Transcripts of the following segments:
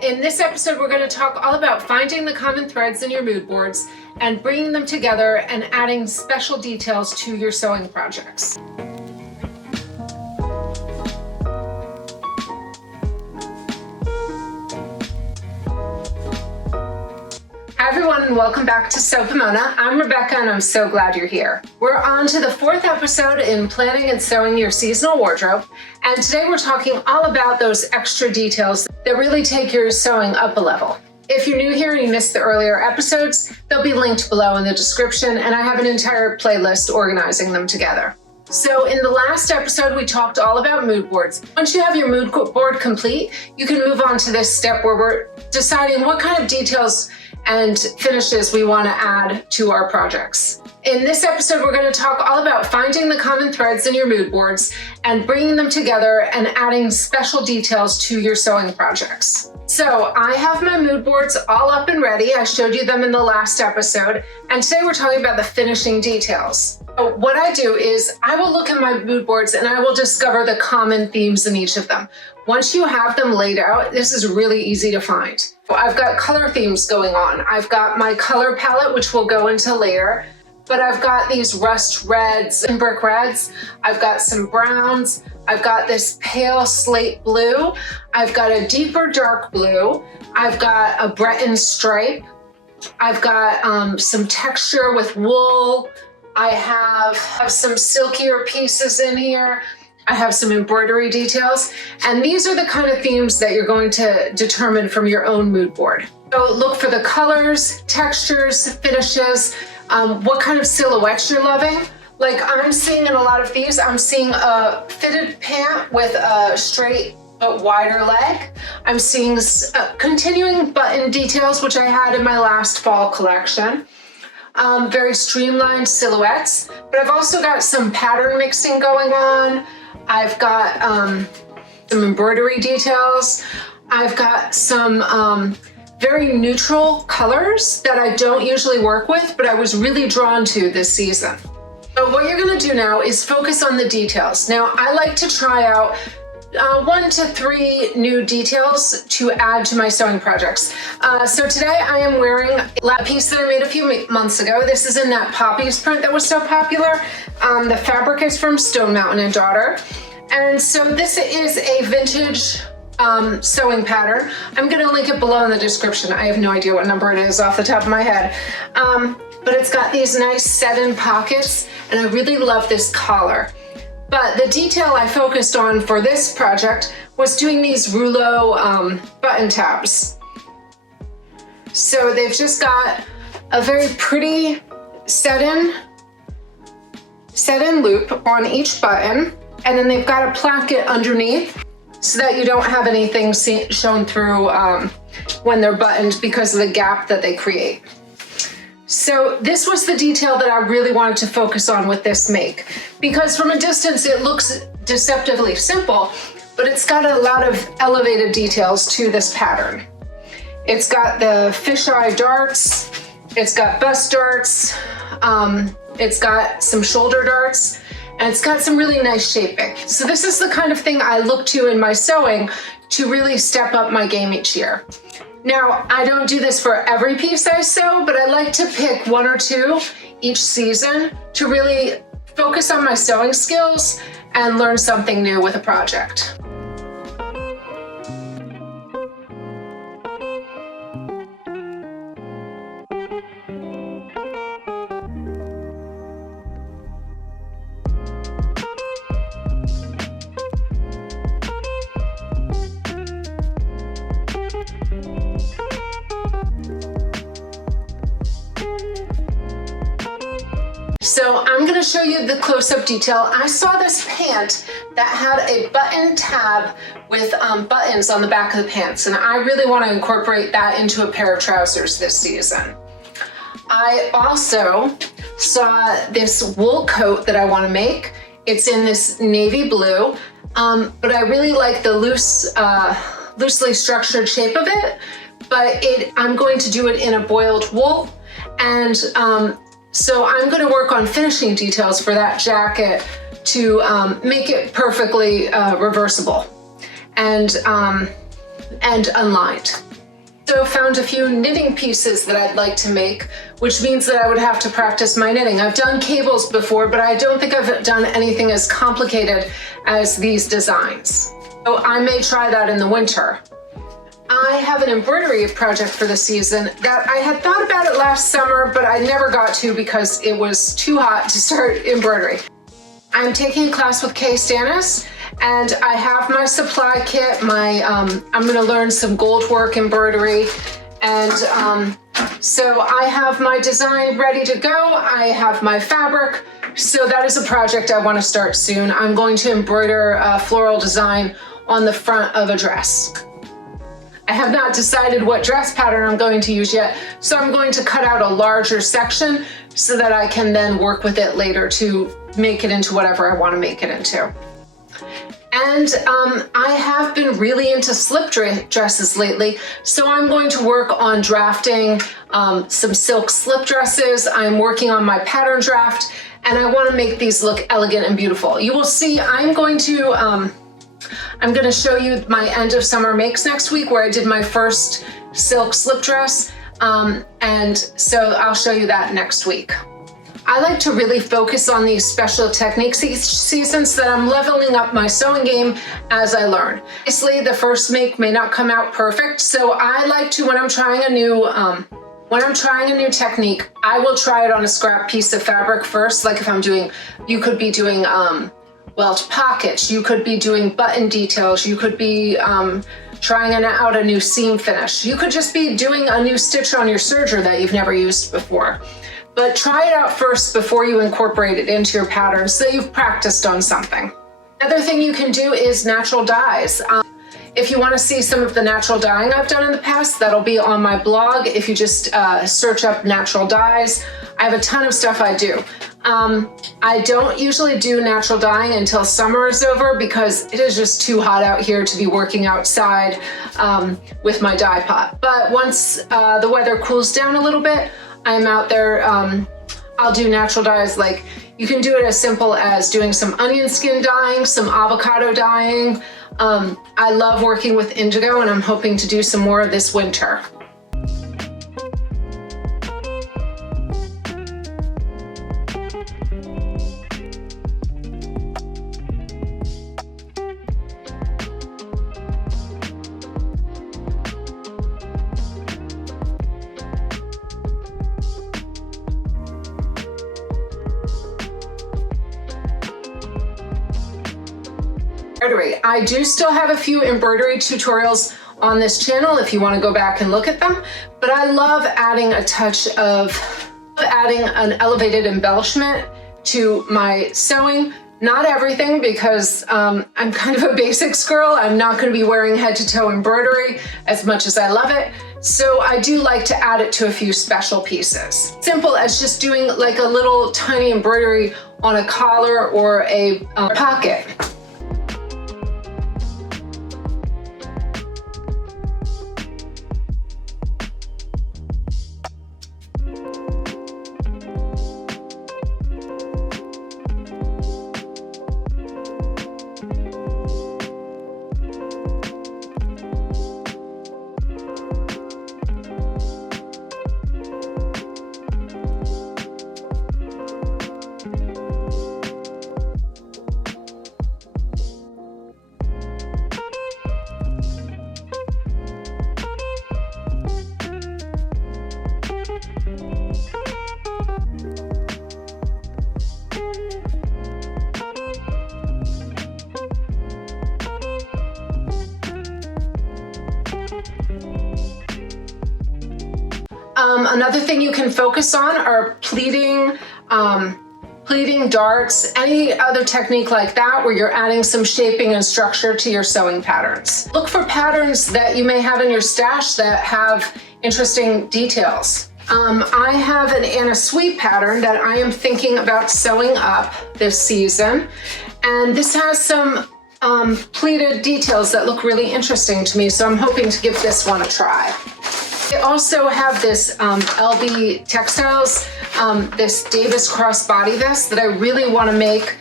In this episode, we're going to talk all about finding the common threads in your mood boards and bringing them together and adding special details to your sewing projects. Hi everyone, and welcome back to Sew Pomona. I'm Rebecca and I'm so glad you're here. We're on to the fourth episode in planning and sewing your seasonal wardrobe, and today we're talking all about those extra details that really take your sewing up a level. If you're new here and you missed the earlier episodes, they'll be linked below in the description, and I have an entire playlist organizing them together. So in the last episode, we talked all about mood boards. Once you have your mood board complete, you can move on to this step where we're deciding what kind of details and finishes we want to add to our projects. In this episode, we're going to talk all about finding the common threads in your mood boards and bringing them together and adding special details to your sewing projects. So I have my mood boards all up and ready. I showed you them in the last episode, and today we're talking about the finishing details. So what I do is I will look at my mood boards and I will discover the common themes in each of them. Once you have them laid out, this is really easy to find. I've got color themes going on. I've got my color palette, which we'll go into later, but I've got these rust reds and brick reds. I've got some browns. I've got this pale slate blue. I've got a deeper dark blue. I've got a Breton stripe. I've got some texture with wool. I have some silkier pieces in here. I have some embroidery details, and these are the kind of themes that you're going to determine from your own mood board. So look for the colors, textures, finishes, what kind of silhouettes you're loving. Like I'm seeing in a lot of these, I'm seeing a fitted pant with a straight but wider leg. I'm seeing continuing button details, which I had in my last fall collection. Very streamlined silhouettes, but I've also got some pattern mixing going on. I've got some embroidery details. I've got some very neutral colors that I don't usually work with, but I was really drawn to this season. So what you're gonna do now is focus on the details. Now, I like to try out 1 to 3 new details to add to my sewing projects. So today I am wearing a piece that I made a few months ago. This is in that Poppies print that was so popular. The fabric is from Stone Mountain & Daughter. And so this is a vintage sewing pattern. I'm gonna link it below in the description. I have no idea what number it is off the top of my head. But it's got these nice set-in pockets, and I really love this collar. But the detail I focused on for this project was doing these rouleau button tabs. So they've just got a very pretty set-in loop on each button, and then they've got a placket underneath so that you don't have anything shown through when they're buttoned because of the gap that they create. So this was the detail that I really wanted to focus on with this make, because from a distance it looks deceptively simple, but it's got a lot of elevated details to this pattern. It's got the fisheye darts, it's got bust darts, it's got some shoulder darts, and it's got some really nice shaping. So this is the kind of thing I look to in my sewing to really step up my game each year. Now, I don't do this for every piece I sew, but I like to pick 1 or 2 each season to really focus on my sewing skills and learn something new with a project. So I'm going to show you the close-up detail. I saw this pant that had a button tab with buttons on the back of the pants, and I really want to incorporate that into a pair of trousers this season. I also saw this wool coat that I want to make. It's in this navy blue, but I really like the loosely structured shape of it, but I'm going to do it in a boiled wool, and so I'm going to work on finishing details for that jacket to make it perfectly reversible and unlined. So found a few knitting pieces that I'd like to make, which means that I would have to practice my knitting. I've done cables before, but I don't think I've done anything as complicated as these designs. So I may try that in the winter. I have an embroidery project for the season that I had thought about it last summer, but I never got to because it was too hot to start embroidery. I'm taking a class with Kay Stannis, and I have my supply kit. I'm gonna learn some gold work embroidery, and so I have my design ready to go. I have my fabric, so that is a project I want to start soon. I'm going to embroider a floral design on the front of a dress. I have not decided what dress pattern I'm going to use yet, so I'm going to cut out a larger section so that I can then work with it later to make it into whatever I want to make it into. And I have been really into slip dresses lately, so I'm going to work on drafting some silk slip dresses. I'm working on my pattern draft, and I want to make these look elegant and beautiful. You will see I'm going to show you my end of summer makes next week, where I did my first silk slip dress, and so I'll show you that next week. I like to really focus on these special techniques each season so that I'm leveling up my sewing game as I learn. Obviously, the first make may not come out perfect, so I like to, when I'm trying a new technique, I will try it on a scrap piece of fabric first. Like if I'm doing, you could be doing welt pockets, you could be doing button details, you could be trying out a new seam finish. You could just be doing a new stitch on your serger that you've never used before. But try it out first before you incorporate it into your pattern so you've practiced on something. Another thing you can do is natural dyes. If you want to see some of the natural dyeing I've done in the past, that'll be on my blog. If you just search up natural dyes, I have a ton of stuff I do. I don't usually do natural dyeing until summer is over because it is just too hot out here to be working outside with my dye pot. But once the weather cools down a little bit, I'm out there, I'll do natural dyes. Like you can do it as simple as doing some onion skin dyeing, some avocado dyeing. I love working with indigo, and I'm hoping to do some more this winter. I do still have a few embroidery tutorials on this channel if you want to go back and look at them, but I love adding a touch of an elevated embellishment to my sewing. Not everything, because I'm kind of a basics girl. I'm not going to be wearing head to toe embroidery as much as I love it. So I do like to add it to a few special pieces. Simple as just doing like a little tiny embroidery on a collar or a pocket. Another thing you can focus on are pleating darts, any other technique like that where you're adding some shaping and structure to your sewing patterns. Look for patterns that you may have in your stash that have interesting details. I have an Anna Sweet pattern that I am thinking about sewing up this season, and this has some pleated details that look really interesting to me, so I'm hoping to give this one a try. I also have this LB Textiles, this Davis crossbody vest that I really want to make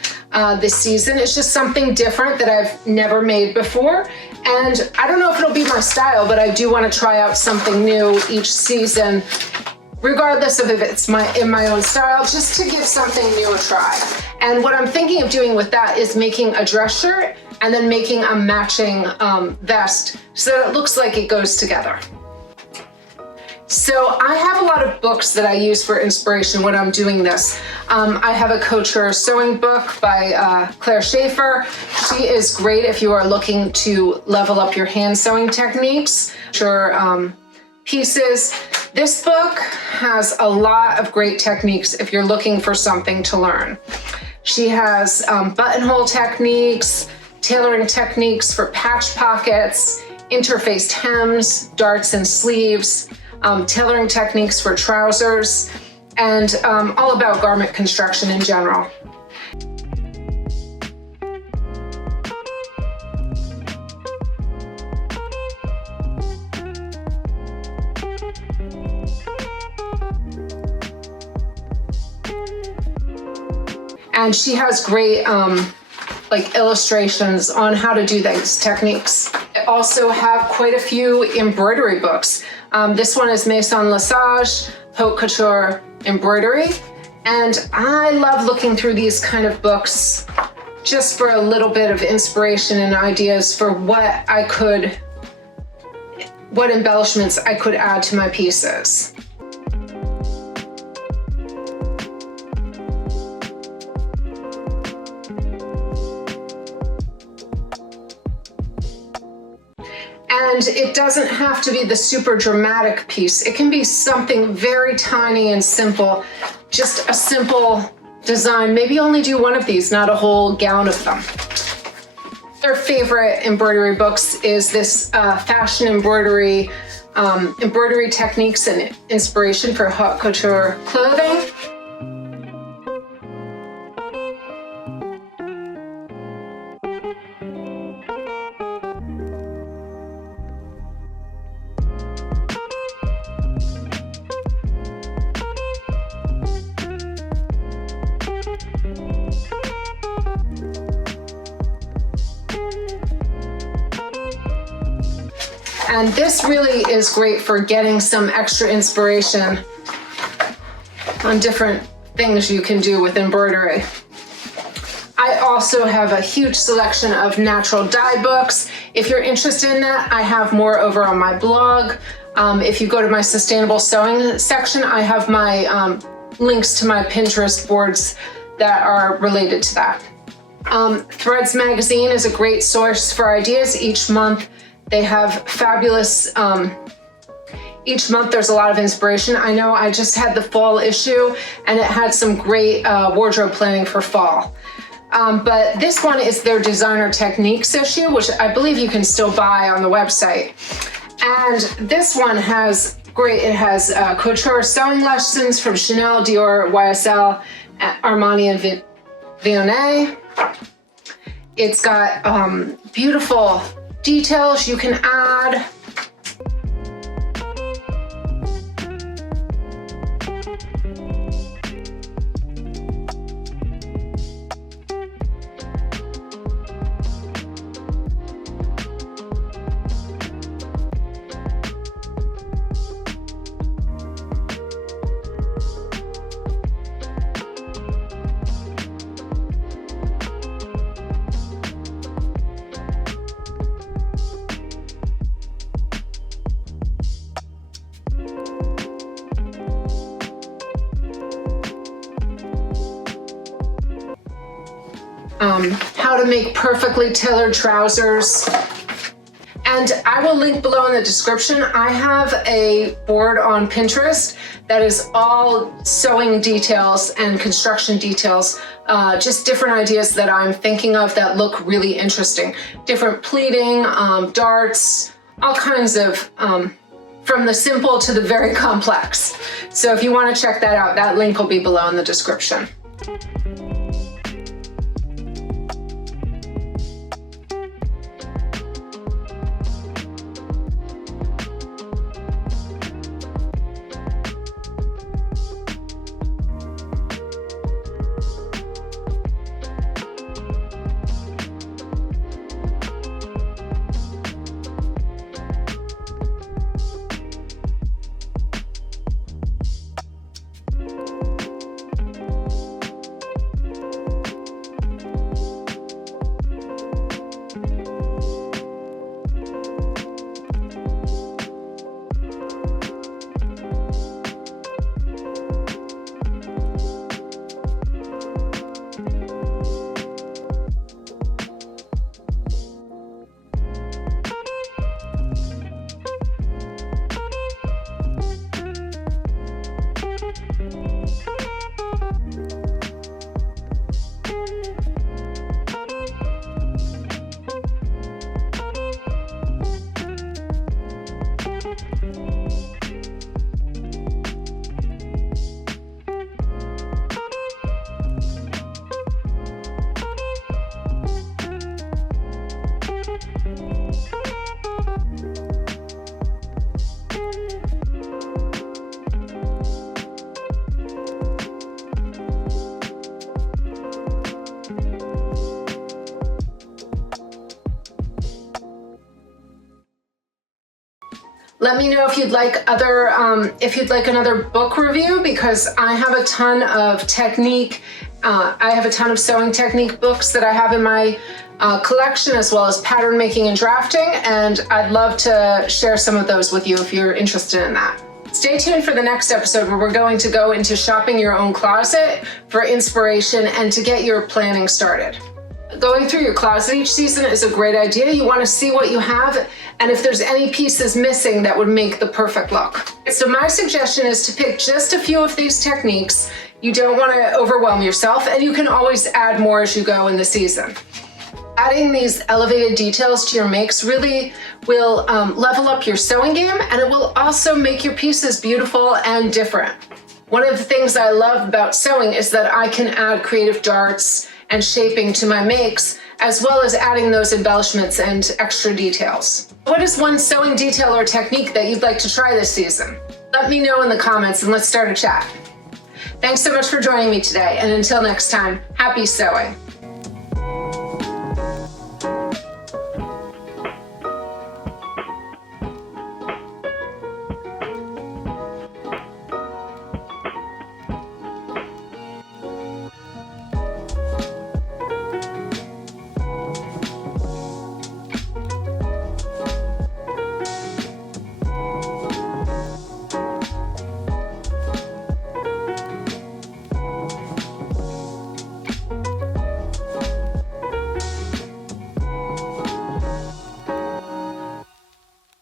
this season. It's just something different that I've never made before, And I don't know if it'll be my style, but I do want to try out something new each season, regardless of if it's in my own style, just to give something new a try. And what I'm thinking of doing with that is making a dress shirt and then making a matching vest so that it looks like it goes together. So I have a lot of books that I use for inspiration when I'm doing this. I have a couture sewing book by Claire Schaefer. She is great if you are looking to level up your hand sewing techniques, your pieces. This book has a lot of great techniques if you're looking for something to learn. She has buttonhole techniques, tailoring techniques for patch pockets, interfaced hems, darts and sleeves, tailoring techniques for trousers, and all about garment construction in general. And she has great like illustrations on how to do these techniques. I also have quite a few embroidery books. This one is Maison Lesage, Haute Couture Embroidery. And I love looking through these kind of books just for a little bit of inspiration and ideas for what embellishments I could add to my pieces. And it doesn't have to be the super dramatic piece. It can be something very tiny and simple, just a simple design. Maybe only do one of these, not a whole gown of them. Their favorite embroidery books is this fashion embroidery, embroidery techniques and inspiration for haute couture clothing. And this really is great for getting some extra inspiration on different things you can do with embroidery. I also have a huge selection of natural dye books. If you're interested in that, I have more over on my blog. If you go to my sustainable sewing section, I have my links to my Pinterest boards that are related to that. Threads magazine is a great source for ideas. Each month they have fabulous, each month there's a lot of inspiration. I know I just had the fall issue and it had some great wardrobe planning for fall. But this one is their designer techniques issue, which I believe you can still buy on the website. And this one has it has couture sewing lessons from Chanel, Dior, YSL, Armani, and Vianney. It's got beautiful details you can add. How to make perfectly tailored trousers. And I will link below in the description. I have a board on Pinterest that is all sewing details and construction details, just different ideas that I'm thinking of that look really interesting. Different pleating, darts, all kinds of, from the simple to the very complex. So if you want to check that out, that link will be below in the description. Let me know if you'd like another book review, because I have a ton of sewing technique books that I have in my collection, as well as pattern making and drafting, and I'd love to share some of those with you if you're interested in that. Stay tuned for the next episode, where we're going to go into shopping your own closet for inspiration and to get your planning started. Going through your closet each season is a great idea. You want to see what you have and if there's any pieces missing that would make the perfect look. So my suggestion is to pick just a few of these techniques. You don't want to overwhelm yourself, and you can always add more as you go in the season. Adding these elevated details to your makes really will level up your sewing game, and it will also make your pieces beautiful and different. One of the things I love about sewing is that I can add creative darts and shaping to my makes, as well as adding those embellishments and extra details. What is one sewing detail or technique that you'd like to try this season? Let me know in the comments and let's start a chat. Thanks so much for joining me today, and until next time, happy sewing.